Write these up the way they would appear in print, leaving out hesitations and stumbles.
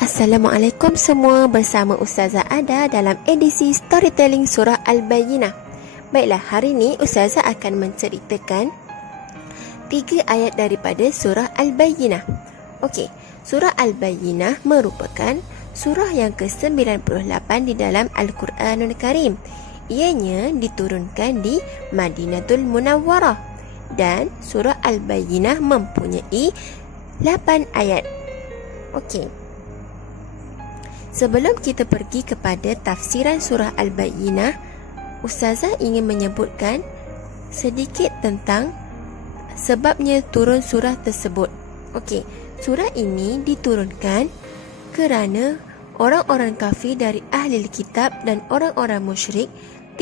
Assalamualaikum semua, bersama Ustazah Ada dalam edisi Storytelling Surah Al-Bayyinah. Baiklah, hari ini Ustazah akan menceritakan 3 ayat daripada Surah Al-Bayyinah. Okey, Surah Al-Bayyinah merupakan surah yang ke-98 di dalam Al-Quranul Karim. Ianya diturunkan di Madinatul Munawwarah dan Surah Al-Bayyinah mempunyai 8 ayat. Okey, sebelum kita pergi kepada tafsiran surah Al-Bayyinah, Ustazah ingin menyebutkan sedikit tentang sebabnya turun surah tersebut. Okey, surah ini diturunkan kerana orang-orang kafir dari ahli kitab dan orang-orang musyrik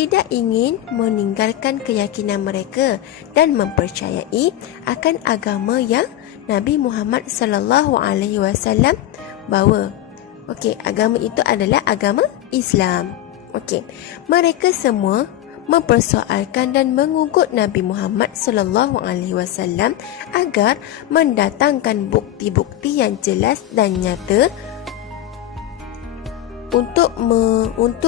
tidak ingin meninggalkan keyakinan mereka dan mempercayai akan agama yang Nabi Muhammad sallallahu alaihi wasallam bawa. Okey, agama itu adalah agama Islam. Okey, mereka semua mempersoalkan dan mengugut Nabi Muhammad sallallahu alaihi wasallam agar mendatangkan bukti-bukti yang jelas dan nyata untuk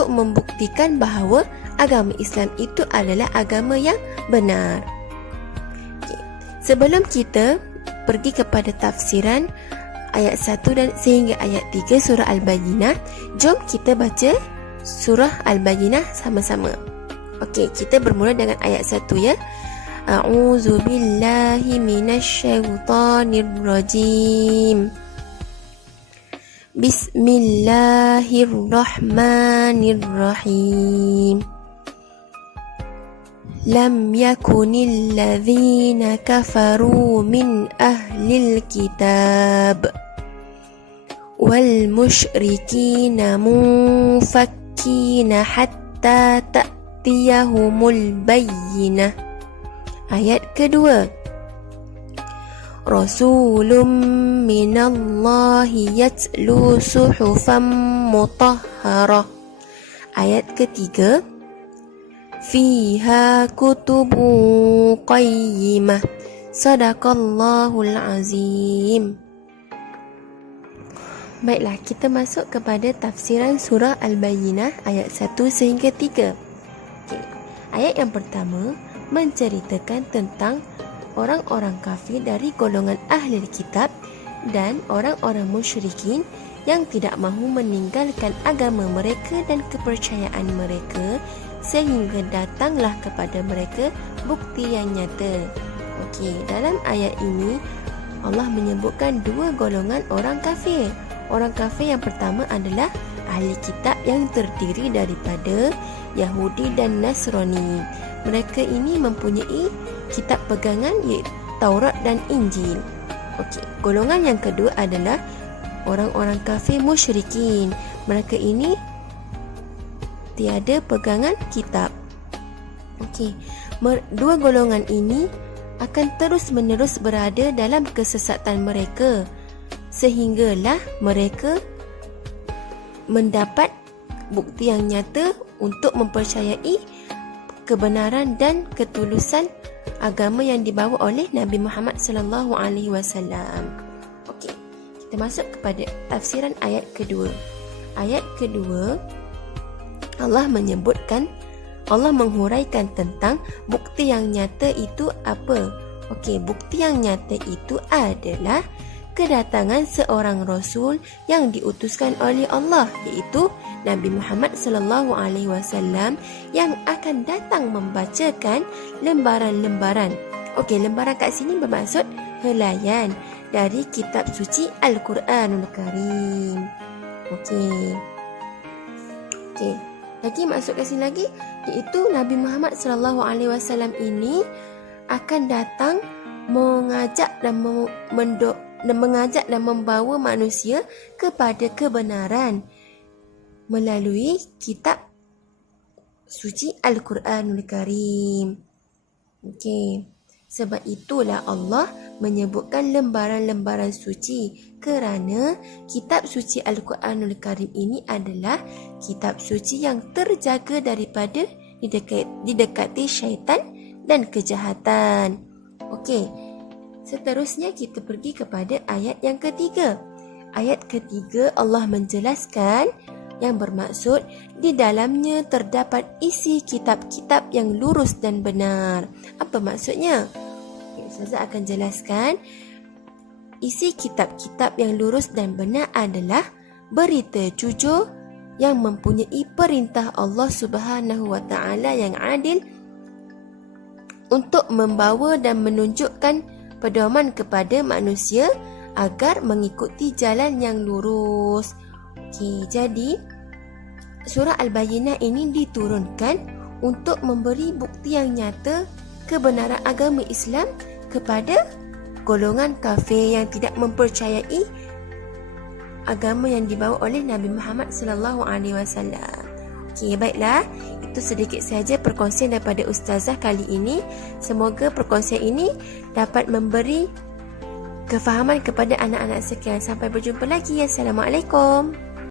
membuktikan bahawa agama Islam itu adalah agama yang benar. Okey, sebelum kita pergi kepada tafsiran ayat 1 dan sehingga ayat 3 surah Al-Bayyinah, jom kita baca surah Al-Bayyinah sama-sama. Okey, kita bermula dengan ayat 1 ya. A'udzu billahi minasyaitonir rajim. Bismillahirrahmanirrahim. Lam yakunil ladzina kafaru min ahlil kitab wal musyrikina munfakkina hatta ta'tiyahumul bayyinah. Ayat kedua, Rasulun minallahi yatlu suhufan mutahharah. Ayat ketiga, Fiha kutubun qayyimah. Sadaqallahul azim. Baiklah, kita masuk kepada tafsiran surah Al-Bayyinah ayat 1 sehingga 3. Okay. Ayat yang pertama menceritakan tentang orang-orang kafir dari golongan ahli kitab dan orang-orang musyrikin yang tidak mahu meninggalkan agama mereka dan kepercayaan mereka sehingga datanglah kepada mereka bukti yang nyata. Okey, dalam ayat ini Allah menyebutkan 2 golongan orang kafir. Orang kafir yang pertama adalah ahli kitab yang terdiri daripada Yahudi dan Nasrani. Mereka ini mempunyai kitab pegangan iaitu Taurat dan Injil. Okey, golongan yang kedua adalah orang-orang kafir musyrikin. Mereka ini tiada pegangan kitab. Okey, 2 golongan ini akan terus-menerus berada dalam kesesatan mereka sehinggalah mereka mendapat bukti yang nyata untuk mempercayai kebenaran dan ketulusan agama yang dibawa oleh Nabi Muhammad sallallahu alaihi wasallam. Okey, kita masuk kepada tafsiran ayat kedua. Ayat kedua, Allah menghuraikan tentang bukti yang nyata itu apa. Okey, bukti yang nyata itu adalah kedatangan seorang Rasul yang diutuskan oleh Allah, iaitu Nabi Muhammad sallallahu alaihi wasallam yang akan datang membacakan lembaran-lembaran. Okey, lembaran kat sini bermaksud helaian dari kitab suci Al-Quranul Karim. Okey. Lagi masuk ke sini lagi, iaitu Nabi Muhammad sallallahu alaihi wasallam ini akan datang mengajak dan membawa manusia kepada kebenaran melalui kitab suci Al-Quranul Karim. Okey, sebab itulah Allah menyebutkan lembaran-lembaran suci kerana kitab suci Al-Quranul Karim ini adalah kitab suci yang terjaga daripada didekati syaitan dan kejahatan. Okey, seterusnya kita pergi kepada ayat yang ketiga. ayat ketiga Allah menjelaskan yang bermaksud di dalamnya terdapat isi kitab-kitab yang lurus dan benar. Apa maksudnya? Ustazah akan jelaskan. Isi kitab-kitab yang lurus dan benar adalah berita jujur yang mempunyai perintah Allah Subhanahu wa taala yang adil untuk membawa dan menunjukkan pedoman kepada manusia agar mengikuti jalan yang lurus. Okey, jadi surah Al-Bayyinah ini diturunkan untuk memberi bukti yang nyata kebenaran agama Islam kepada golongan kafir yang tidak mempercayai agama yang dibawa oleh Nabi Muhammad sallallahu alaihi wasallam. Okey, baiklah. Itu sedikit saja perkongsian daripada ustazah kali ini. Semoga perkongsian ini dapat memberi kefahaman kepada anak-anak sekalian. Sampai berjumpa lagi. Assalamualaikum.